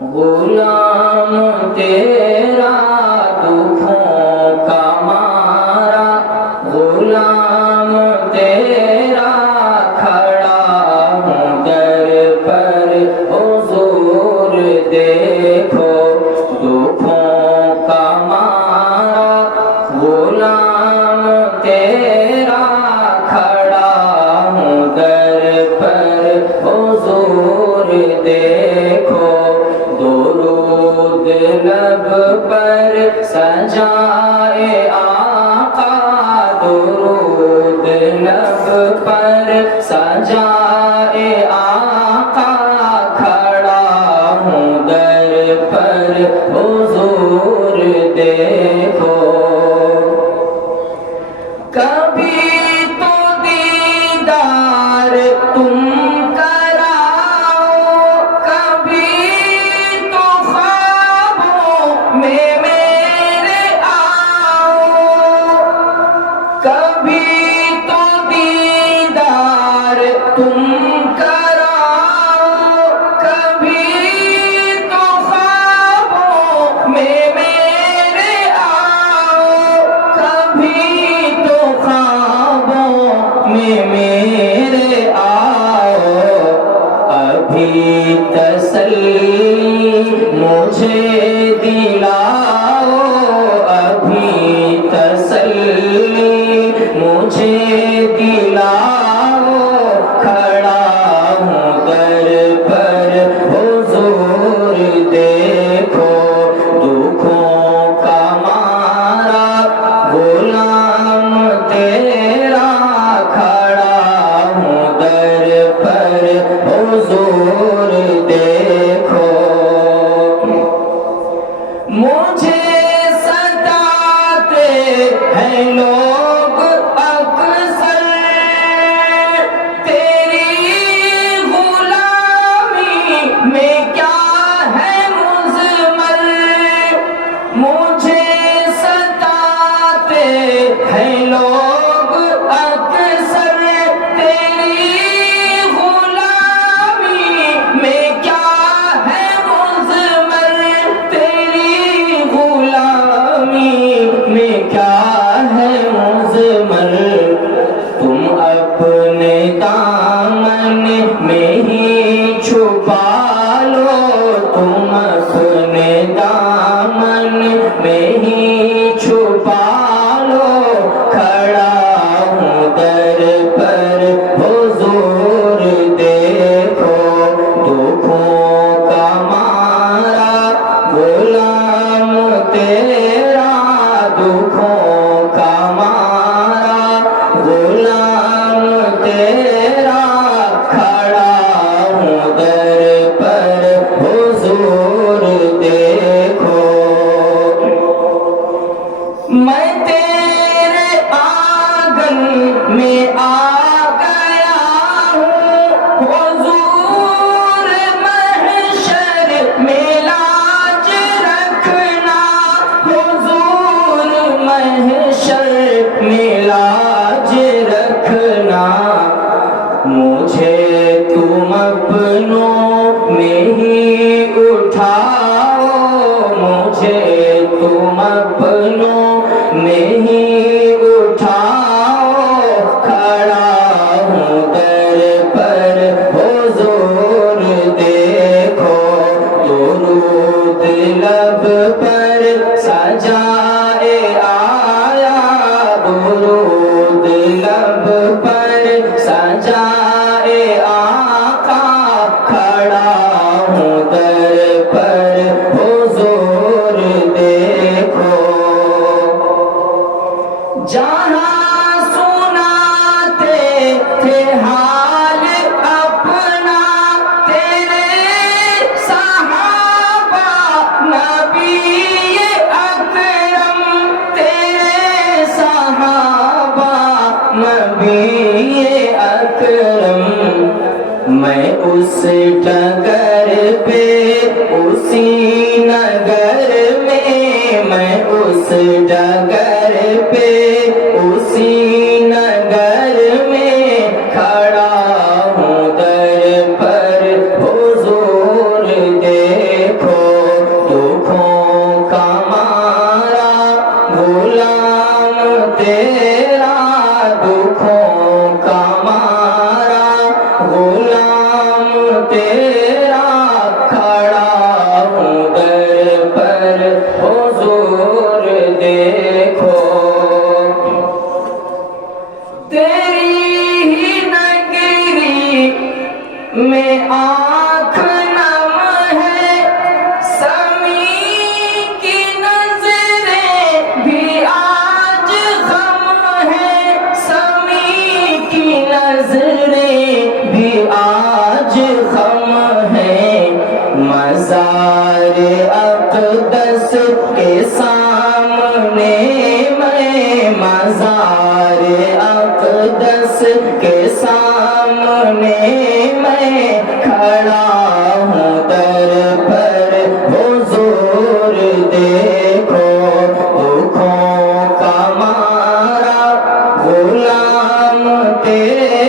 غلام تیرا دکھوں کا مارا، غلام تیرا کھڑا ہوں در پر حضور دیکھو دکھوں کا مارا، غلام تیرا کھڑا ہوں در پر حضور دیکھو، درود لب پر سجائے آقا، درود لب پر سجائے آقا، کھڑا ہوں در پر حضور دیکھو، کبھی تو دیدار تم تم کراؤ، کبھی تو خوابوں میں میرے آؤ، کبھی تو خوابوں میں میرے آؤ، ابھی تسلی مجھے دلاؤ، ابھی تسلی مجھے دلاؤ، مجھے ستاتے ہیں لوگ اکثر، تیری غلامی میں کیا ہے مضمر، مجھے ستاتے ہیں لوگ اکثر، تیری غلامی میں کیا ہے مضمر، میں کیا ہے مضمر، تم اپنے دامن میں ہی چھپا لو، تم اپنے دامن میں ہی چھپا لو، کھڑا ہوں در پر حضور دیکھو دکھوں کا مارا، غلام تیرا دکھوں کا مارا، غلام تیرا کھڑا ہوں در پر حضور دیکھو، میں تیرے آنگن میں آ گیا ہوں، حضور محشر میں لاج رکھنا، حضور محشر میں لاج رکھنا، مجھے تم اپنوں میں ہی اٹھاؤ، مجھے تم اپنوں میں ہی اٹھاؤ، کھڑا ہوں در پر حضور دیکھو، درود لب پر سجائے آیا، درود لب پر سجائے آقا، کھڑا ہوں در پر حضور دیکھو، جہاں سناتے تھے حال اپنا تیرے صحابہ نبی اکرم، تیرے صحابہ نبی اکرم، میں اس ڈگر پہ اسی نگر میں، میں اس ڈگر پہ اسی نگر میں کھڑا ہوں در پر حضور دیکھو، مزار اقدس کے سامنے میں مزار اقدس کے سامنے میں کھڑا ہوں در پر حضور دیکھو دکھوں کا مارا غلام تیرے